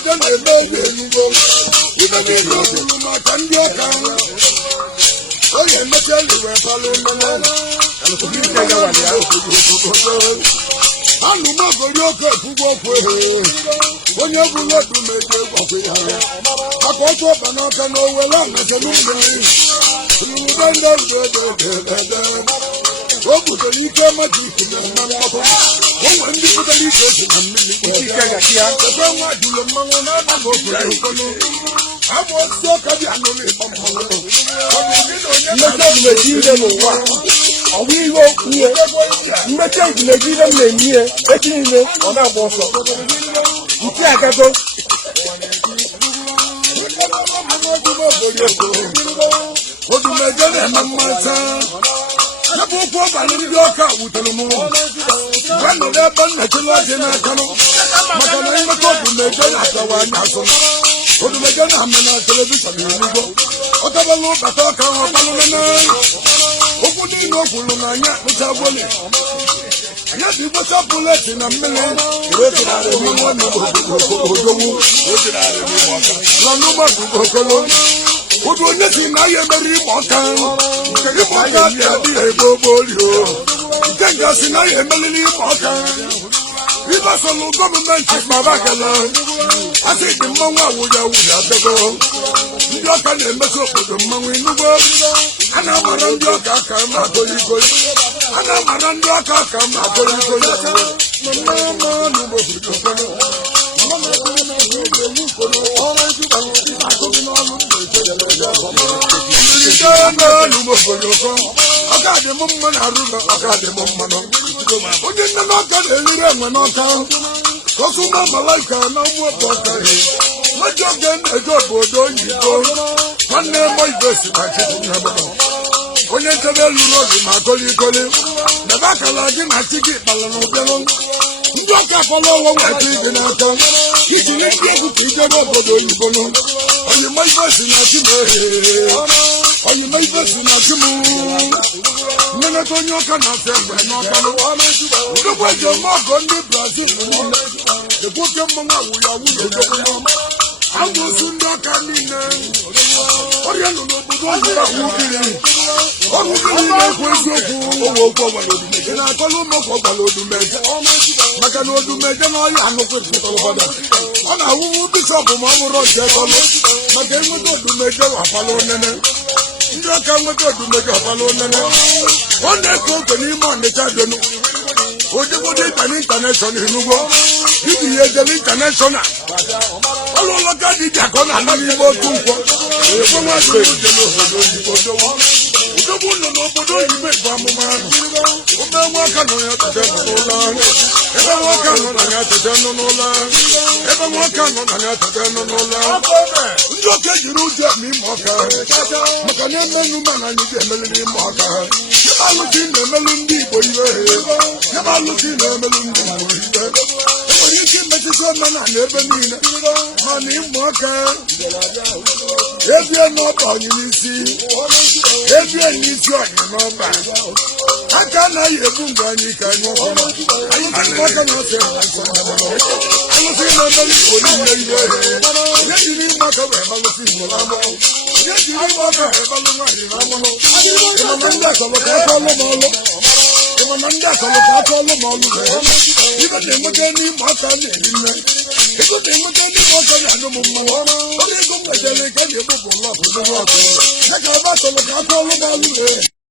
obodo na-eme oge enugbo udebe ihe ọbụrụ maka ndị ọka onye emecha eliwe palụ nnene anụmagori oke ekwugbo okwu onye bụrụ odumeje gwakwe ya maka ọtụ ọba n'aka na owele anasonumgbe o butere ike majik na mmanụ onwe ndị butere ike esi na mmiri ebe nwa jụrụ mmanwụ na-anaghị obodo okolo ama osisi ọka dị anụrụ ịgba mmanwụ mmecha ezumeji ire n'ụwa ọbụ ihe okwu mmecha ezumeji ire m na-eme ihe echi niile ọ na-agba ọsọ nke agago odumeje na-eme mmata ebe okwu ọbara ndị ọka wutere m gwanụrụ ebe nnechela ọjị n'aka m maka na mmekọ odumeje na-akawa anya asọ odumeje na-ame na telivishọn n'eluigwe ọ tabala ụbata ọka ahụ ọkpalụna okwu niile o kwuru na anya akpụcha gboli anya dị gbocha pụleti na mmiri okolo odu onye si na ya emere ịgba ọka dị adịghị ebe ogbolio nke nga si na ya emeliri ịgba ọka ịgbasolu gọọmenti kpabagala asị dị mmanwụ awụya awụya bego ndị ọka na-emeso obodo mmanwụ inugbo a na-amara ndị ọka aka ma agoligoyi a na-amara ndị ọka aka ma agoligoyi ọka dị m mma na arụ na ọka dị m mmanụ onye nne n'ọka na-eriri enwe n'ọka kọsụma malaika na ụmụ ọka ọka mejọ oge na-eje obodo oyibo nwanne mọ igwe si na chịpụ onye nchebe lụrụ oge ma goligoli debe akala gị na chi gị kpara na ụbịanụ ndị ọka akpọrọ ọnwa nweta ịdị n'aka iji nye ndị egwu ka ijebe obodo oyibo nụ oyima ibe si na chi m oyima ibe si na chi m nneneta onye ọka na-asa egbe n'ọkanụ udogbo eji ome ọgọ ndị brazil ekwu oke mmanwụ awụya awụya odogbo agwụsụ ndị ọka niile ọrịa nọ n'obodo oyibo ahụgiri ọgụgiri na-ekwu eziokwu owe okwu ọgbara odumeje na-akọla ụmụọkụ ọgbara odumeje maka na odumeje na ọya anụkwụsịtọrọbada ọ na-awụwu bishọp ma ọ bụrụ ọjọ ekọlụ maka enweta odumeje wapala onene ndị ọka nweta odumeje wapala onene ọ na-eke oke n'ime ọnịcha donu ojegbodo ịtana intaneshọnal enugbo ibi ya ejele intaneshọnal ọlụlọka dị iji akọ na-ala n'ime otu nkwọ udogbu nọ n'obodo oyibo bụ amụma ahụ ebe nwoke nọ ya tete nọ n'ụlọ ebe nwoke nọ na ya tete nọ n'ụlọ ebe nwoke nọ na ya tete nọ n'ụlọ ndị oke jiri ụjọ eme ime ọka maka na emenu mana anyị ga-emeli n'ime ọka ebe alụsị na-emelu ndị igbo iwe ebe alụsị na-emelu ndị igbo iwe enwere ike imetụta omenala ebe niile mana ịmụ ọka ebie n'ọba onye n'isi ebie n'isi onye n'ọba aka anaghị ebu mgbe anyị ka anyị alụsị na-emeli igbo niile ihe onye jiri ime aka wee gbalụsị igbo n'amụ onye jiri ime aka wee gbalụ nwaanyị n'amụrụ ịmana ndị akọlụ ka aka ọlụ ma ọlụ ịmana ndị akọlụ ka aka ọlụ ma ọlụ ibe na-enweta n'ime aka na-eri nne ego na-enweta n'ime aka na-anyụ m mmanụ ọrụ ego m mejere ka a ga-egbupụ ụlọ ọkụ n'ụlọ ọkụ ya ka ebe akọlụ ka aka ọlụ ma ọlụ